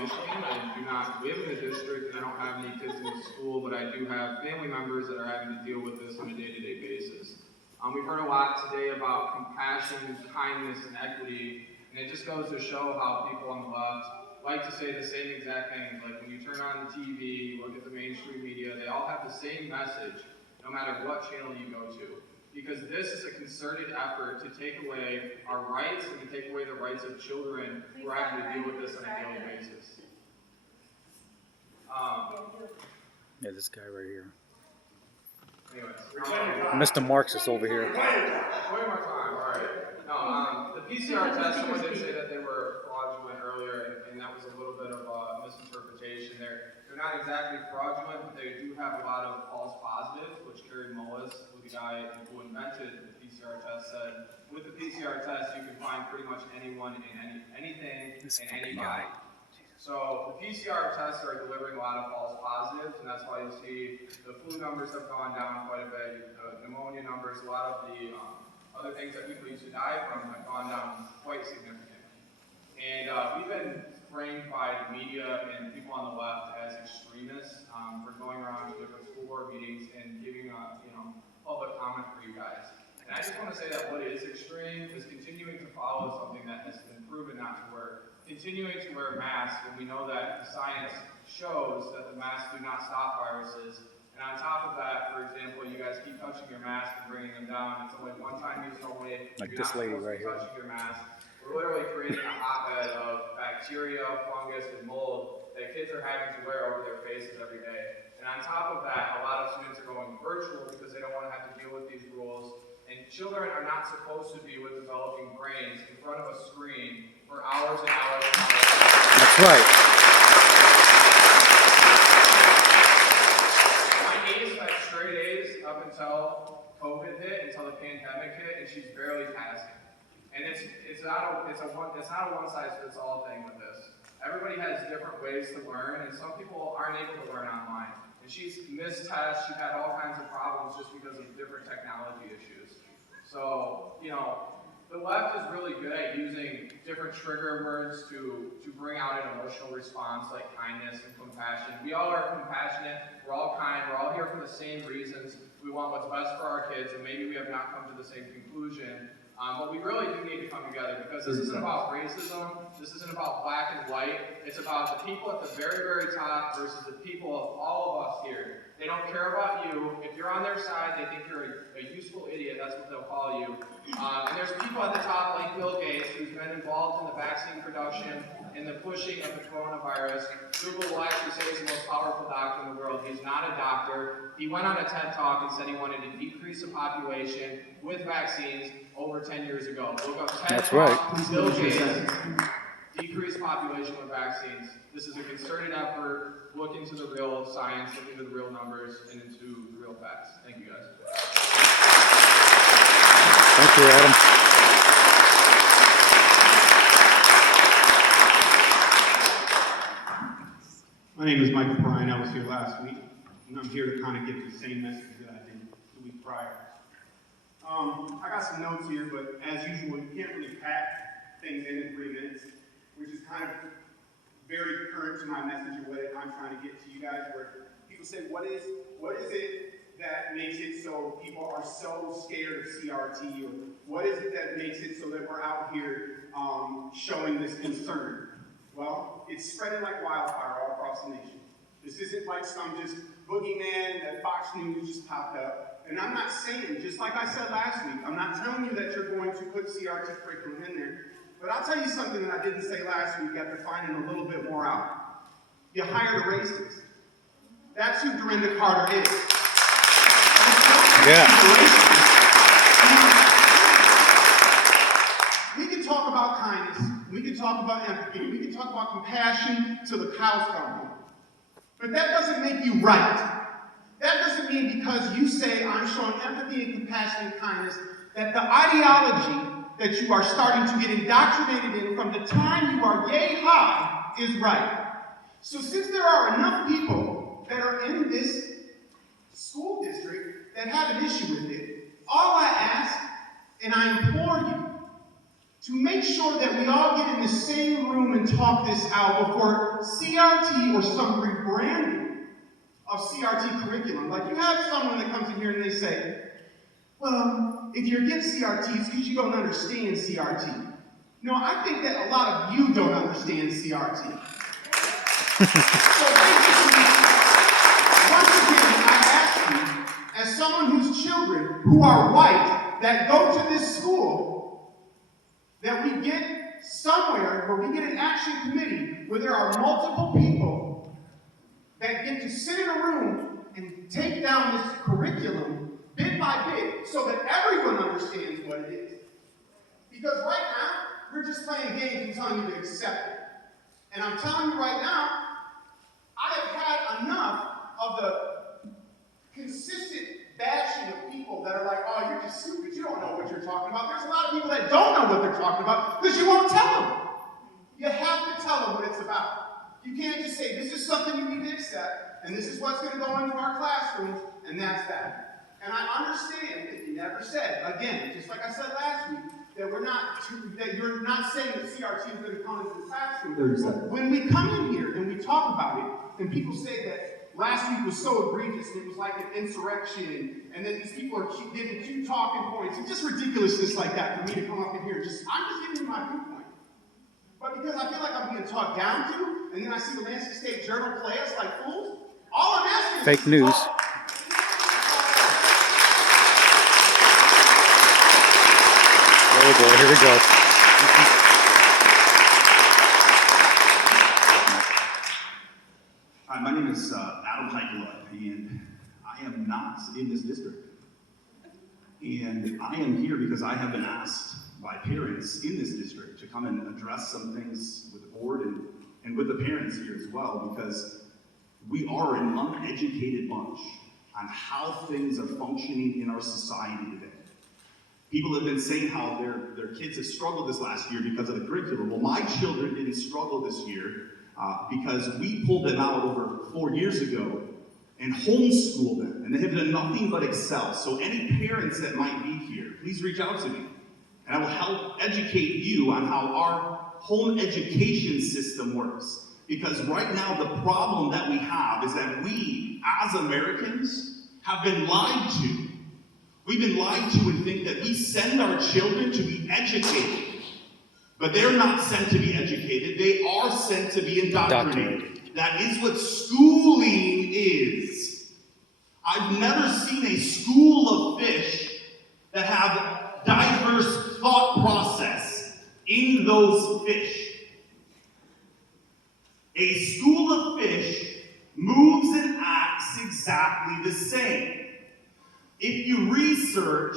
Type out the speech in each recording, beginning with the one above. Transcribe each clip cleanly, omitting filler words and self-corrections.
Michigan. I do not live in the district, and I don't have any kids in the school, but I do have family members that are having to deal with this on a day-to-day basis. We've heard a lot today about compassion, kindness, and equity, and it just goes to show how people on the left like to say the same exact things. Like when you turn on the TV, you look at the mainstream media, they all have the same message, no matter what channel you go to. Because this is a concerted effort to take away our rights and to take away the rights of children who are having to deal with this on a daily basis. Yeah, this guy right here. Anyways, Mr. Marxist over here. Way more time, all right. No, the PCR test, someone did say that they were fraudulent earlier, and that was a little bit of a misinterpretation there. They're not exactly fraudulent, but they do have a lot of false positives, which Gary Mullis, who the guy who invented the PCR test, said, with the PCR test, you can find pretty much anyone in anything and anybody. So the PCR tests are delivering a lot of false positives, and that's why you'll see the flu numbers have gone down quite a bit, the pneumonia numbers, a lot of the other things that people used to die from have gone down quite significantly. And we've been framed by the media and people on the left as extremists for going around to different school board meetings and giving public comment for you guys. And I just want to say that what is extreme is continuing to follow something that has been proven not to work. Continuing to wear masks when we know that the science shows that the masks do not stop viruses. And on top of that, for example, you guys keep touching your mask and bringing them down. It's only one-time use only. Like this lady right here. Touching your mask. We're literally creating a hotbed of bacteria, fungus, and mold that kids are having to wear over their faces every day. And on top of that, a lot of students are going virtual because they don't want to have to deal with these rules. And children are not supposed to be with developing brains in front of a screen for hours and hours and hours. That's right. My niece had straight A's up until COVID hit, until the pandemic hit, and she's barely passing. And it's not a one-size-fits-all thing with this. Everybody has different ways to learn, and some people aren't able to learn online. And she's missed tests, she's had all kinds of problems just because of different technology issues. So, the left is really good at using different trigger words to bring out an emotional response like kindness and compassion. We all are compassionate, we're all kind, we're all here for the same reasons. We want what's best for our kids, and maybe we have not come to the same conclusion. But we really do need to come together because this isn't about racism, this isn't about black and white, it's about the people at the very, very top versus the people of all of us here. They don't care about you. If you're on their side, they think you're a useful idiot, that's what they'll call you. And there's people at the top like Bill Gates who's been involved in the vaccine production and the pushing of the coronavirus. Google will actually say he's the most powerful doctor in the world. He's not a doctor. He went on a TED Talk and said he wanted to decrease the population with vaccines over 10 years ago. Look up TED Talk, Bill Gates, decrease population with vaccines. This is a concerted effort. Look into the real science, look into the real numbers, and into the real facts. Thank you, guys. Thank you, Adam. My name is Michael Bryan. I was here last week, and I'm here to kind of give the same message that I did the week prior. I got some notes here, but as usual, you can't really pack things in 3 minutes, which is kind of very current to my message of what I'm trying to get to you guys, where people say, what is it that makes it so people are so scared of CRT, or what is it that makes it so that we're out here showing this concern? Well, it's spreading like wildfire all across the nation. This isn't like some just boogeyman that Fox News just popped up. And I'm not saying, just like I said last week, I'm not telling you that you're going to put CRT curriculum in there. But I'll tell you something that I didn't say last week after finding a little bit more out. You hire the racists. That's who Dorinda Carter is. Yeah. We can talk about kindness. We can talk about empathy. We can talk about compassion till the cows come home. But that doesn't make you right. That doesn't mean because you say I'm showing empathy and compassion and kindness that the ideology that you are starting to get indoctrinated in from the time you are yay high is right. So since there are enough people that are in this school district that have an issue with it, all I ask and I implore you to make sure that we all get in the same room and talk this out before CRT or some rebranding of CRT curriculum. Like you have someone that comes in here and they say, well, if you're against CRT, it's because you don't understand CRT. No, I think that a lot of you don't understand CRT. So basically, once again, I ask you, as someone whose children who are white that go to this school, that we get somewhere where we get an action committee where there are multiple people that get to sit in a room and take down this curriculum bit by bit so that everyone understands what it is. Because right now, we're just playing games and telling you to accept it. And I'm telling you right now, I have had enough of the consistent bashing of people that are like, oh, you're just stupid, you don't know what you're talking about. There's a lot of people that don't know what they're talking about because you won't tell them. You have to tell them what it's about. You can't just say, this is something you need to accept, and this is what's going to go into our classrooms, and that's that. And I understand that you never said, again, just like I said last week, that you're not saying that CRT is going to come into the classroom. But when we come in here and we talk about it, and people say that last week was so egregious and it was like an insurrection, and then these people are giving 2 talking points, and just ridiculousness like that for me to come up in here and I'm just giving you my viewpoint. But because I feel like I'm being talked down to, and then I see the Lansing State Journal play us like fools, all I'm asking Fake news. Oh boy, here we go. Hi, my name is Adam Heikela, and I am not in this district. And I am here because I have been asked by parents in this district to come and address some things with the board and with the parents here as well, because we are an uneducated bunch on how things are functioning in our society today. People have been saying how their kids have struggled this last year because of the curriculum. Well, my children didn't struggle this year because we pulled them out over 4 years ago and homeschooled them, and they have done nothing but excel. So any parents that might be here, please reach out to me, and I will help educate you on how our home education system works. Because right now, the problem that we have is that we, as Americans, have been lied to. We've been lied to and think that we send our children to be educated. But they're not sent to be educated. They are sent to be indoctrinated. That is what schooling is. I've never seen a school of fish that have diverse thought process in those fish. A school of fish moves and acts exactly the same. If you research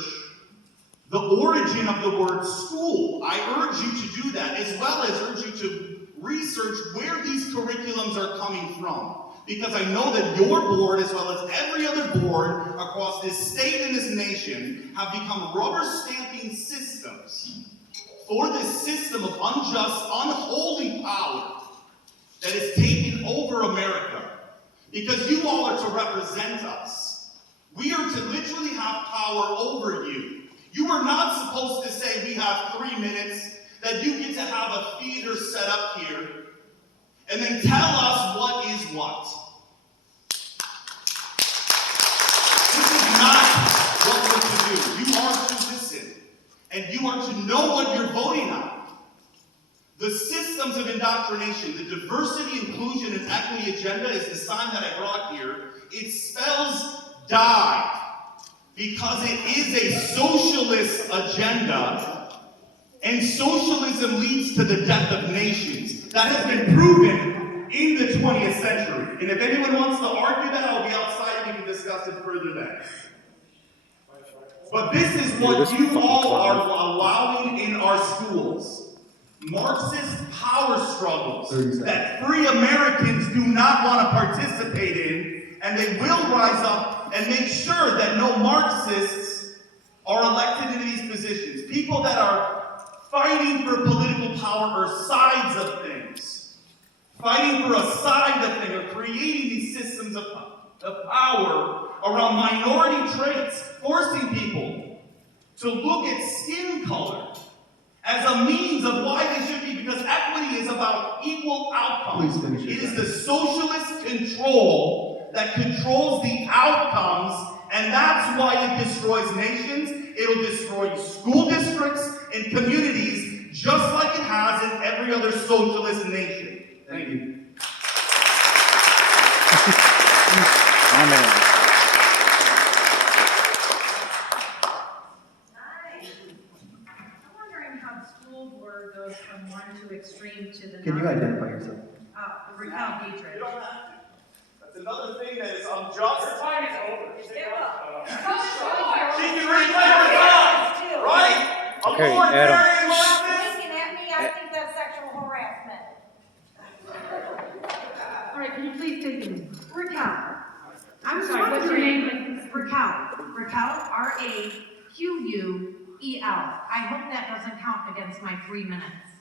the origin of the word school, I urge you to do that, as well as urge you to research where these curriculums are coming from. Because I know that your board, as well as every other board across this state and this nation, have become rubber stamping systems for this system of unjust, unholy power that is taking over America. Because you all are to represent us. We are to literally have power over you. You are not supposed to say we have 3 minutes, that you get to have a theater set up here, and then tell us what is what. This is not what we're to do. You are to listen, and you are to know what you're voting on. The systems of indoctrination, the diversity, inclusion, and equity agenda is the sign that I brought here. It spells die, because it is a socialist agenda, and socialism leads to the death of nations. That has been proven in the 20th century. And if anyone wants to argue that, I'll be outside and we can discuss it further then. But this is what you all are allowing in our schools. Marxist power struggles that free Americans do not want to participate in, and they will rise up and make sure that no Marxists are elected into these positions. People that are fighting for political power or sides of things. Fighting for a side of things, or creating these systems of power around minority traits, forcing people to look at skin color as a means of why they should be, because equity is about equal outcomes. Please finish your It is the socialist control that controls the outcomes, and that's why it destroys nations. It'll destroy school districts and communities, just like it has in every other socialist nation. Thank you. Amen. I'm wondering how the school board goes from one to extreme to the Can you identify yourself? Raquel Dietrich. You don't have to. That's another thing that is unjust. Your time is over. She can replay her time, right? Okay, Abortion Adam. area like this. Looking at me, I think that's sexual harassment. All right, can you please take it? Raquel. I'm Sorry, what's your name? Raquel. Raquel, R-A-Q-U-E-L. I hope that doesn't count against my 3 minutes.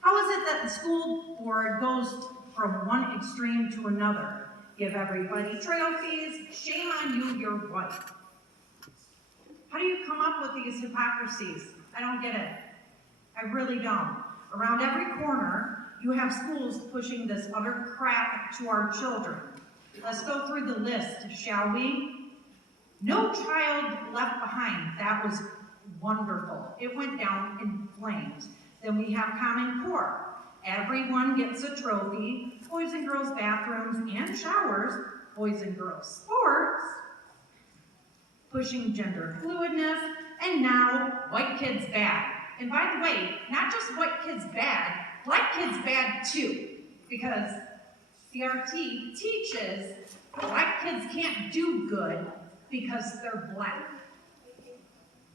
How is it that the school board goes from one extreme to another? Give everybody trophies, shame on you, you're white. How do you come up with these hypocrisies? I don't get it. I really don't. Around every corner, you have schools pushing this utter crap to our children. Let's go through the list, shall we? No child left behind. That was wonderful. It went down in flames. Then we have Common Core. Everyone gets a trophy. Boys and girls bathrooms and showers. Boys and girls sports. Pushing gender fluidness. And now, white kids bad. And by the way, not just white kids bad, black kids bad too. Because CRT teaches black kids can't do good because they're black.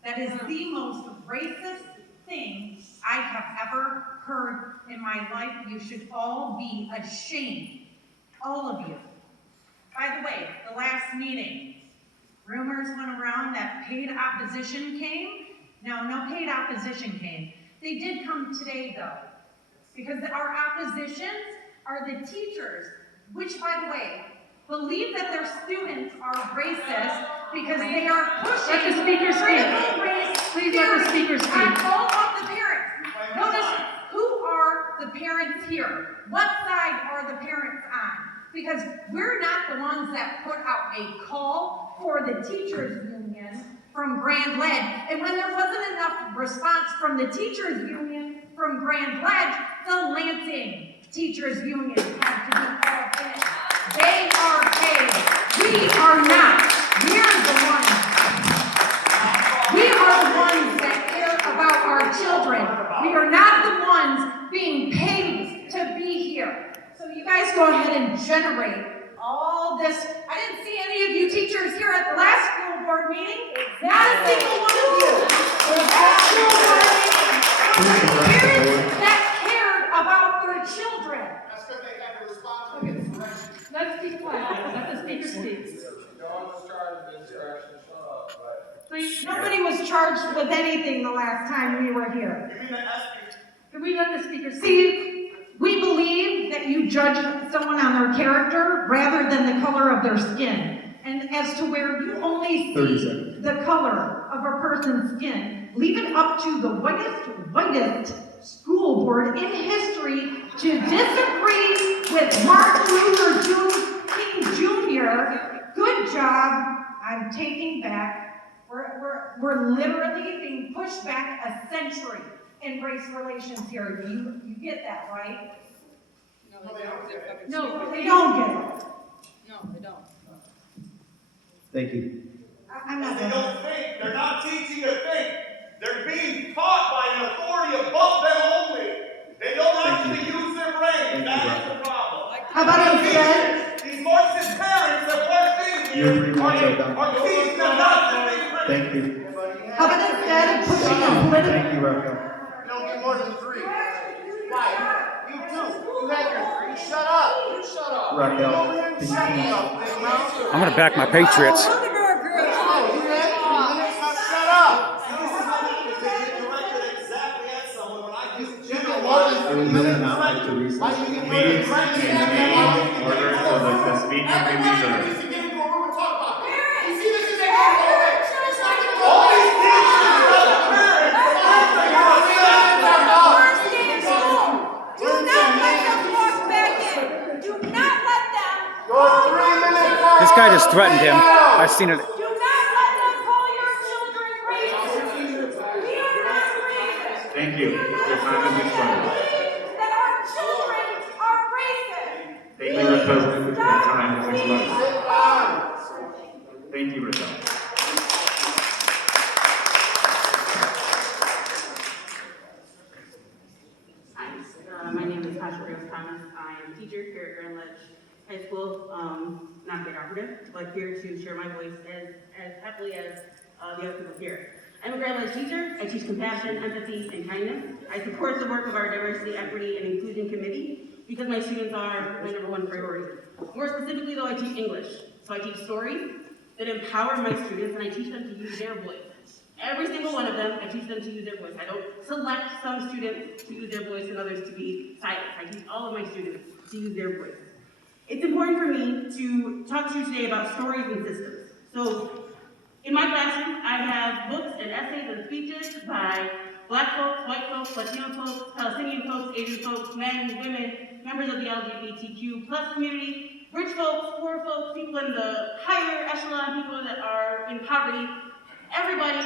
That is the most racist thing I have ever heard in my life. You should all be ashamed, all of you. By the way, the last meeting, rumors went around that paid opposition came. No paid opposition came. They did come today though, because our oppositions are the teachers, which by the way, believe that their students are racist because they are pushing Let the speaker critical speak. race Please let the speaker theory speak. on all of the parents. Notice, who are the parents here? What side are the parents on? Because we're not the ones that put out a call for the teachers union from Grand Ledge. And when there wasn't enough response from the teachers union from Grand Ledge, the Lansing teachers union had to be called in. They are paid. We are not. We're the ones. We are the ones that care about our children. We are not the ones being paid to be here. So you guys go ahead and generate all this. I didn't see any of you teachers here at the last school board meeting. Not a single one of you. The last school board meeting. Parents that cared about their children. That's because they had to respond to the correction. Let's be quiet. Let the speaker speak. No one was charged with insurrection. Shut up. But Please, Nobody was charged with anything the last time we were here. You mean the SB? can we let the speaker speak? See, we believe that you judge someone on their character rather than the color of their skin. And as to where you only 30 see seconds. the color of a person's skin, leave it up to the whitest school board in history to disagree with Martin Luther King Jr. Good job. I'm taking back. We're literally being pushed back a century in race relations here. You get that, right? No, They don't get it. No, they don't. Thank you. I'm not They done. don't think. They're not teaching to think. They're being taught by an authority above them only. They don't actually use their brain. That is the problem. How about instead? These Marxist parents that work things Your 3 here minutes are done. are teaching them not to think. Thank you. How about instead of pushing a political... Thank you, Raquel. no more than 3. Why? You do. You had your 3. Shut up. You shut up. Raquel, can you Shut please? up, big mouth. I'm gonna back my Patriots. Oh, you had 3 minutes. Now shut up. See, this is how they get directed exactly at someone when I just You get more than I 3 would minutes. not like to recess. Why do you get more Please, than 3 in the minutes? name of order, so that the speaker can be Everybody heard. needs to get into a room and talk about it. You see, this is a game already. It's not gonna go all away. these teachers are the parents. threatened him. I've seen it. Do not let them call your children racist. We are not racist. Thank you. We are not Your time has expired. believe that our children are racist. Thank you, Mr. President. Your time has expired. Thank you, Rochelle. Hi, my name is Tasha Rose Thomas. I am a teacher here at Grand Ledge High School, not grade operative, but here to share my voice as happily as the other people here. I'm a Grand Ledge teacher. I teach compassion, empathy, and kindness. I support the work of our Diversity, Equity, and Inclusion Committee because my students are my #1 priority. More specifically, though, I teach English. So I teach stories that empower my students, and I teach them to use their voice. Every single one of them, I teach them to use their voice. I don't select some students to use their voice and others to be silent. I teach all of my students to use their voice. It's important for me to talk to you today about stories and systems. So, in my classroom, I have books and essays and speeches by Black folks, white folks, Latino folks, Palestinian folks, Asian folks, men, women, members of the LGBTQ plus community, rich folks, poor folks, people in the higher echelon, people that are in poverty. Everybody